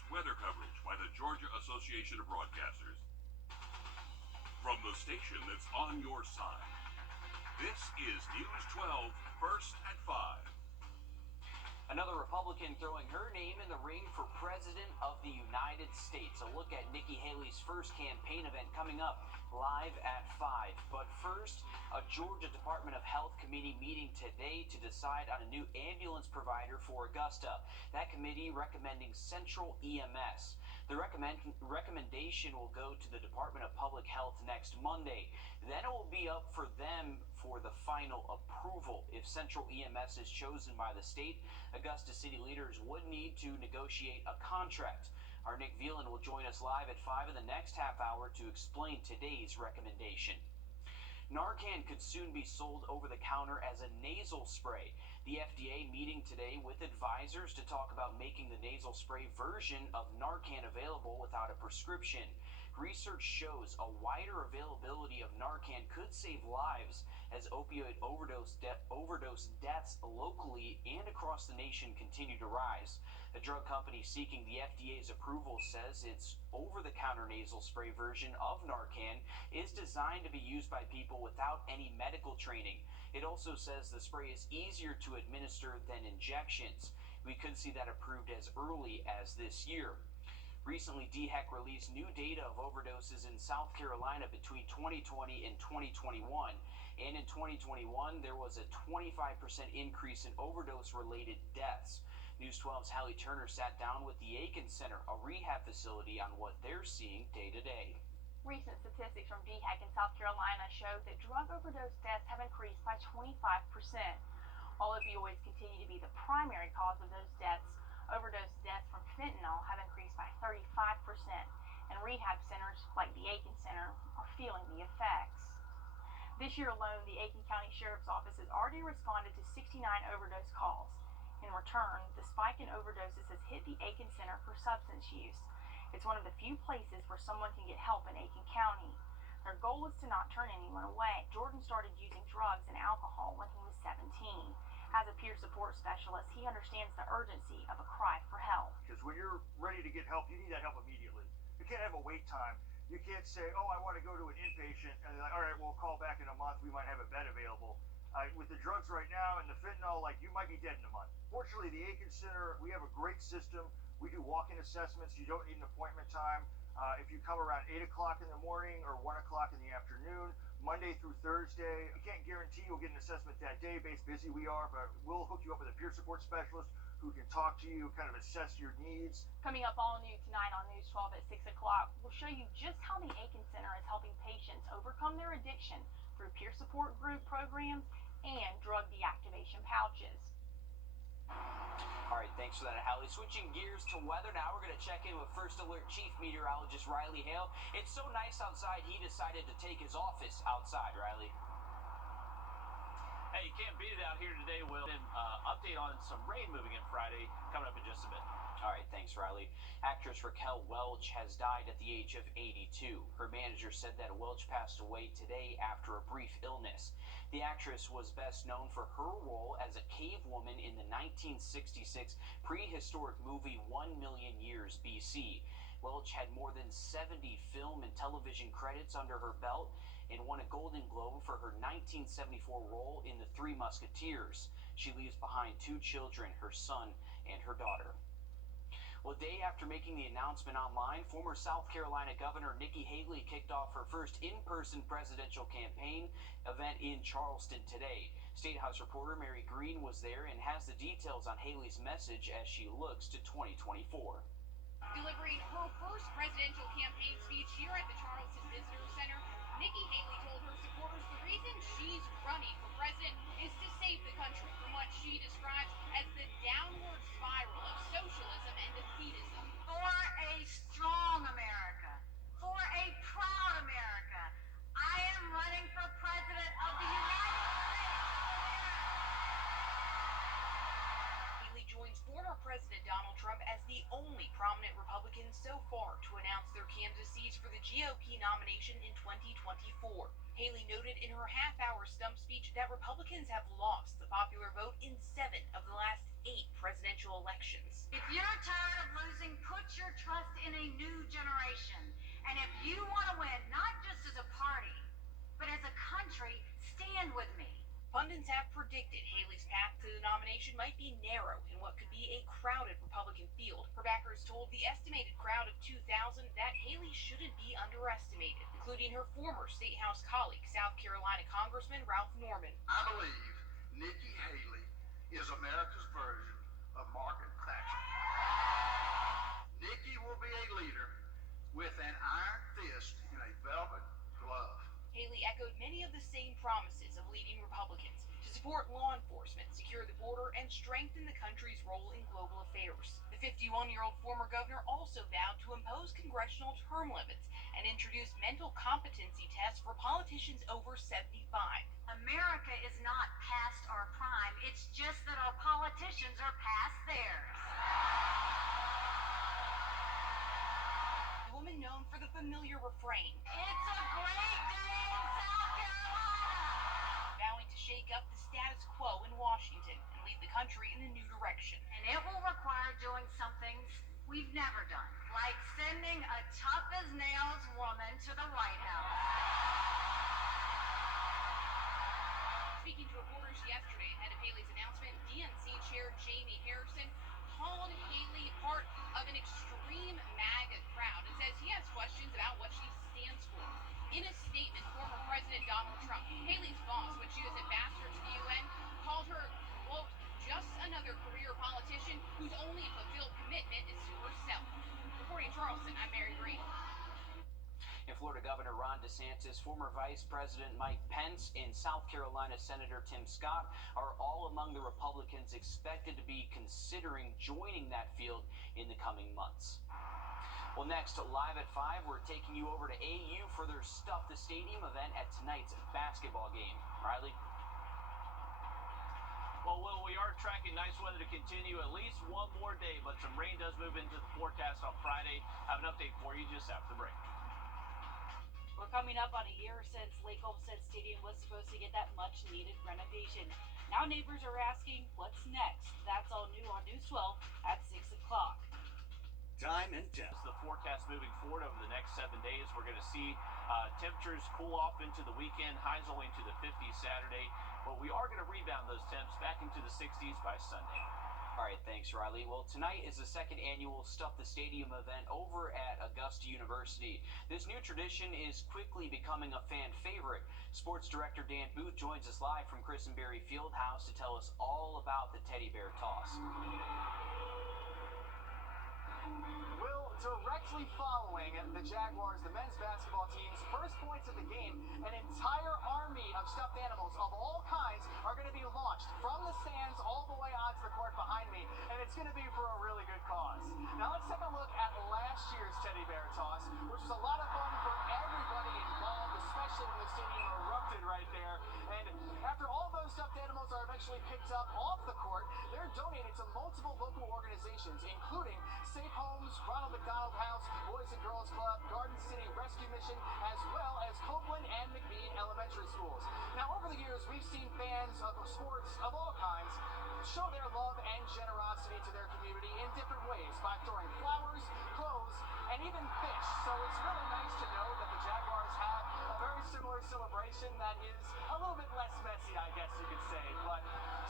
best weather coverage by the Georgia Association of Broadcasters. From the station that's on your side, this is News 12, First at 5. Another Republican throwing her name in the ring for President of the United States. A look at Nikki Haley's first campaign event coming up live at 5. But first, a Georgia Department of Health committee meeting today to decide on a new ambulance provider for Augusta. That committee recommending Central EMS. The recommendation will go to the Department of Public Health next Monday. Then it will be up for them for the final approval. If Central EMS is chosen by the state, Augusta city leaders would need to negotiate a contract. Our Nick Veland will join us live at 5 in the next half hour to explain today's recommendation. Narcan could soon be sold over the counter as a nasal spray. The FDA meeting today with advisors to talk about making the nasal spray version of Narcan available without a prescription. Research shows a wider availability of Narcan could save lives as opioid overdose deaths locally and across the nation continue to rise. The drug company seeking the FDA's approval says its over-the-counter nasal spray version of Narcan is designed to be used by people without any medical training. It also says the spray is easier to administer than injections. We could see that approved as early as this year. Recently, DHEC released new data of overdoses in South Carolina between 2020 and 2021. And in 2021, there was a 25% increase in overdose-related deaths. News 12's Hallie Turner sat down with the Aiken Center, a rehab facility, on what they're seeing day to day. Recent statistics from DHEC in South Carolina show that drug overdose deaths have increased by 25%. While opioids continue to be the primary cause of those deaths, overdose deaths from fentanyl have increased by 35%, and rehab centers like the Aiken Center are feeling the effects. This year alone, the Aiken County Sheriff's Office has already responded to 69 overdose calls. In return, the spike in overdoses has hit the Aiken Center for Substance Use. It's one of the few places where someone can get help in Aiken County. Their goal is to not turn anyone away. Jordan started using drugs and alcohol when he was 17. As a peer support specialist, he understands the urgency of a cry for help. Because when you're ready to get help, you need that help immediately. You can't have a wait time. You can't say, oh, I want to go to an inpatient, and they're like, all right, we'll call back in a month. We might have a bed available. With the drugs right now and the fentanyl, like, you might be dead in a month. Fortunately, the Aiken Center, we have a great system. We do walk-in assessments. You don't need an appointment time. If you come around 8 o'clock in the morning or 1 o'clock in the afternoon, Monday through Thursday, we can't guarantee you'll get an assessment that day, based busy we are, but we'll hook you up with a peer support specialist who can talk to you, kind of assess your needs. Coming up all new tonight on News 12 at 6 o'clock, we'll show you just how the Aiken Center is helping patients overcome their addiction through peer support group programs and drug deactivation pouches. All right, thanks for that, Hallie. Switching gears to weather now, we're going to check in with First Alert Chief Meteorologist Riley Hale. It's so nice outside, he decided to take his office outside, Riley. Hey, you can't beat it out here today, Will. Update on some rain moving in Friday coming up in just a bit. All right, thanks, Riley. Actress Raquel Welch has died at the age of 82. Her manager said that Welch passed away today after a brief illness. The actress was best known for her role as a cave woman in the 1966 prehistoric movie 1 Million Years BC. Welch had more than 70 film and television credits under her belt and won a Golden Globe for her 1974 role in The Three Musketeers. She leaves behind 2 children, her son and her daughter. Well, a day after making the announcement online, former South Carolina Governor Nikki Haley kicked off her first in-person presidential campaign event in Charleston today. State House reporter Mary Green was there and has the details on Haley's message as she looks to 2024. Delivering her first presidential campaign speech here at the Charleston Visitor Center, Nikki Haley told her supporters the reason she's running for president is to save the country from what she describes as the downward spiral of socialism and defeatism. For a strong America, for a proud America, I am running for president of the United States. Haley joins former President Donald Trump as the only prominent Republican so far to announce their candidacies for the GOP nomination in 2024. Haley noted in her half-hour stump speech that Republicans have lost the popular vote in 7 of the last 8 presidential elections. If you're tired of losing, put your trust in a new generation. And if you want to win, not just as a party, but as a country, stand with me. Pundits have predicted Haley's path to the nomination might be narrow in what could be a crowded Republican field. Her backers told the estimated crowd of 2,000 that Haley shouldn't be underestimated, including her former State House colleague, South Carolina Congressman Ralph Norman. I believe Nikki Haley is America's version of Margaret Thatcher. Nikki will be a leader with an iron fist and a velvet glove. Haley echoed many of the same promises of leading Republicans to support law enforcement, secure the border, and strengthen the country's role in global affairs. The 51-year-old former governor also vowed to impose congressional term limits and introduce mental competency tests for politicians over 75. America is not past our prime. It's just that our politicians are past theirs. The woman known for the familiar refrain, It's a great day in South Carolina. vowing to shake up the status quo in Washington and lead the country in a new direction. And it will require doing some things we've never done, like sending a tough-as-nails woman to the White House. Speaking to reporters yesterday ahead of Haley's announcement, DNC Chair Jamie Harrison called Haley part of an extreme MAGA crowd and says he has questions about what she stands for. In a statement, former President Donald Trump, Haley's boss when she was ambassador to the UN, called her, quote, just another career politician whose only fulfilled commitment is to herself. Reporting in Charleston, I'm Mary Green. In Florida, Governor Ron DeSantis, former Vice President Mike Pence, and South Carolina Senator Tim Scott are all among the Republicans expected to be considering joining that field in the coming months. Well, next, live at 5, we're taking you over to AU for their Stuff the Stadium event at tonight's basketball game. Riley? Well, Will, we are tracking nice weather to continue at least one more day, but some rain does move into the forecast on Friday. I have an update for you just after the break. We're coming up on a year since Lake Olmsted Stadium was supposed to get that much-needed renovation. Now neighbors are asking, what's next? That's all new on News 12 at 6 o'clock. Time and depth. The forecast moving forward over the next 7 days, we're going to see temperatures cool off into the weekend, highs only into the 50s Saturday, but we are going to rebound those temps back into the 60s by Sunday. All right, thanks, Riley. Well, tonight is the second annual Stuff the Stadium event over at Augusta University. This new tradition is quickly becoming a fan favorite. Sports director Dan Booth joins us live from Christenberry Fieldhouse to tell us all about the teddy bear toss. Will, directly following the Jaguars, the men's basketball team's first points of the game, an entire army of stuffed animals of all kinds are going to be launched from the stands all the way onto the court behind me, and it's going to be for a really good cause. Now let's take a look at last year's teddy bear toss, which was a lot of fun for everybody involved, especially when the stadium erupted right there. And after all those stuffed animals are eventually picked up off the court, they're donated to multiple local organizations, including Safe Homes, Ronald McDonald House, Boys and Girls Club, Garden City Rescue Mission, as well as Copeland and McBean Elementary Schools. Now, over the years, we've seen fans of sports of all kinds show their love and generosity to their community in different ways by throwing flowers, clothes, and even fish. So it's really nice to know that the Jaguars have a very similar celebration that is a little bit less messy, I guess you could say. But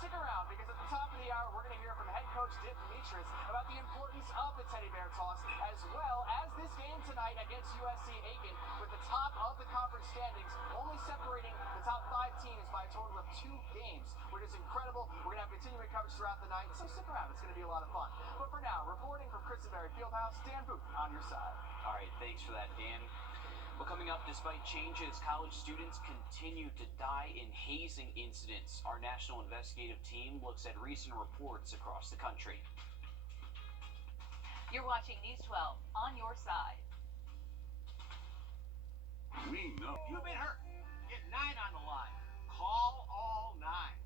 stick around, because at the top of the hour, we're going to hear from head coach Dick Demetris about the importance of the teddy bear toss, as well as this game tonight against USC Aiken, with the top of the conference standings only separating the top 5 teams by a total of 2 games, which is incredible. We're going to have continuing coverage throughout the night, so stick around. It's going to be a lot of fun. But for now, reporting from Christenberry Fieldhouse, Dan Booth on your side. All right, thanks for that, Dan. Well, coming up, despite changes, college students continue to die in hazing incidents. Our national investigative team looks at recent reports across the country. You're watching News 12 on your side. We know. You've been hurt. Get 9 on the line. Call all 9s.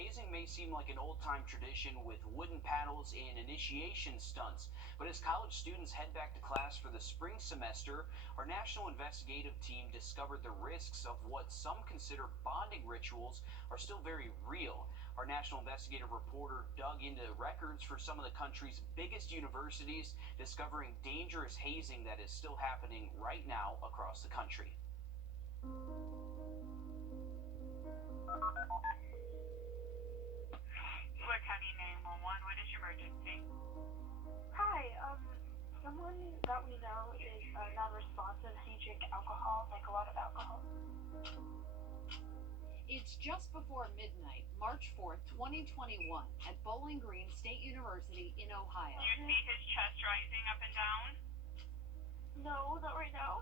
Hazing may seem like an old-time tradition with wooden paddles and initiation stunts, but as college students head back to class for the spring semester, our national investigative team discovered the risks of what some consider bonding rituals are still very real. Our national investigative reporter dug into records for some of the country's biggest universities, discovering dangerous hazing that is still happening right now across the country. What County 911? What is your emergency? Hi, someone that we know is non-responsive. He drink alcohol, like a lot of alcohol. It's just before midnight, March 4th, 2021, at Bowling Green State University in Ohio. Do you see his chest rising up and down? No, not right now.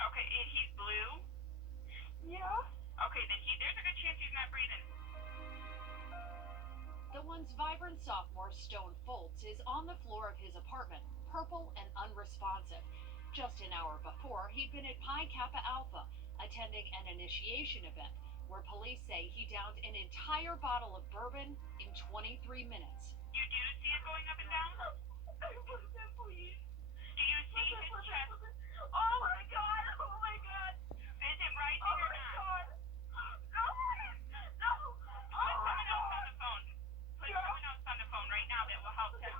Okay, he's blue? Yeah. Okay, then there's a good chance he's not breathing. The once vibrant sophomore, Stone Foltz, is on the floor of his apartment, purple and unresponsive. Just an hour before, he'd been at Pi Kappa Alpha, attending an initiation event, where police say he downed an entire bottle of bourbon in 23 minutes. You do see it going up and down? Please. Do you see his chest? Oh my god! Oh my god! Is it rising or not? God! No! No! Put someone else on the phone. Put someone else on the phone right now that will help him.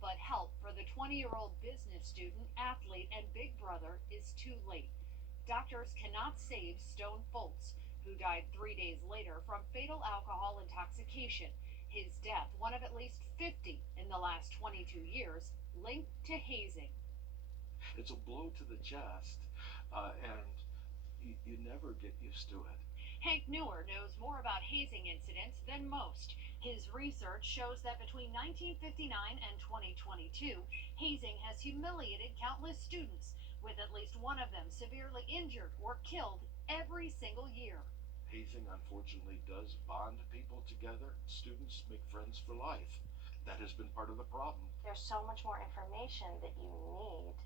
But help for the 20-year-old business student, athlete, and big brother is too late. Doctors cannot save Stone Foltz, who died 3 days later from fatal alcohol intoxication. His death, one of at least 50 in the last 22 years, linked to hazing. It's a blow to the chest, and you never get used to it. Hank Newer knows more about hazing incidents than most. His research shows that between 1959 and 2022, hazing has humiliated countless students, with at least one of them severely injured or killed every single year. Hazing, unfortunately, does bond people together. Students make friends for life. That has been part of the problem. There's so much more information that you need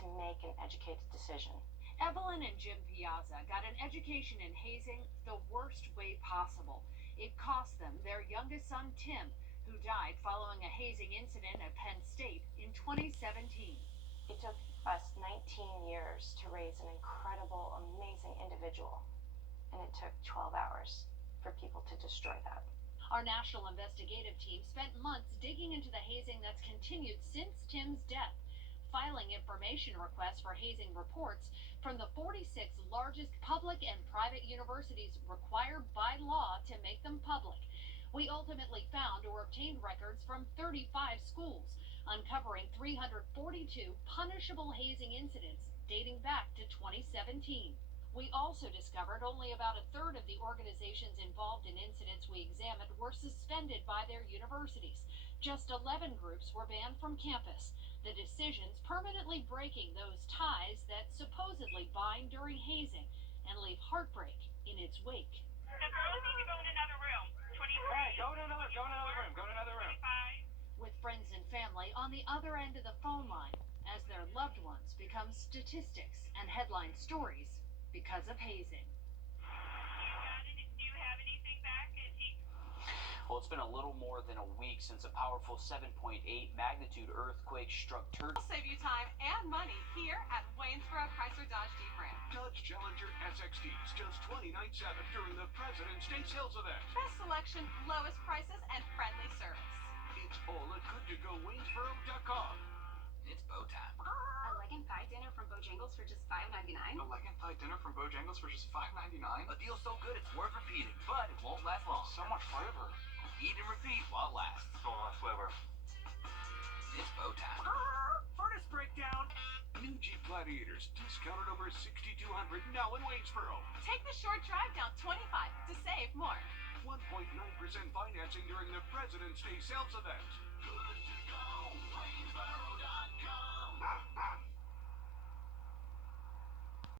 to make an educated decision. Evelyn and Jim Piazza got an education in hazing the worst way possible. It cost them their youngest son, Tim, who died following a hazing incident at Penn State in 2017. It took us 19 years to raise an incredible, amazing individual. And it took 12 hours for people to destroy that. Our national investigative team spent months digging into the hazing that's continued since Tim's death, filing information requests for hazing reports from the 46 largest public and private universities required by law to make them public. We ultimately found or obtained records from 35 schools, uncovering 342 punishable hazing incidents dating back to 2017. We also discovered only about a third of the organizations involved in incidents we examined were suspended by their universities. Just 11 groups were banned from campus. The decisions permanently breaking those ties that supposedly bind during hazing and leave heartbreak in its wake. The girls need to go in another room. 23. Hey, go to another room. 25. With friends and family on the other end of the phone line as their loved ones become statistics and headline stories because of hazing. Do you have anything back? Well, it's been a little more than a week since a powerful 7.8 magnitude earthquake struck Turkey. We'll save you time and money here at Waynesboro Chrysler Dodge Jeep Ram. Dodge Challenger SXTs just $29.7 during the President's Day sales event. Best selection, lowest prices, and friendly service. It's all at goodtogowaynesboro.com. It's bow time. A leg and thigh dinner from Bojangles for just $5.99. A leg and thigh dinner from Bojangles for just $5.99. A deal so good it's worth repeating, but it won't last long. So much flavor. Eat and repeat while it lasts. So much flavor. It's bow time. Furnace breakdown. New Jeep Gladiators discounted over $6,200 now in Waynesboro. Take the short drive down 25 to save more. 1.9% financing during the President's Day sales event. Good to go, Waynesboro.com.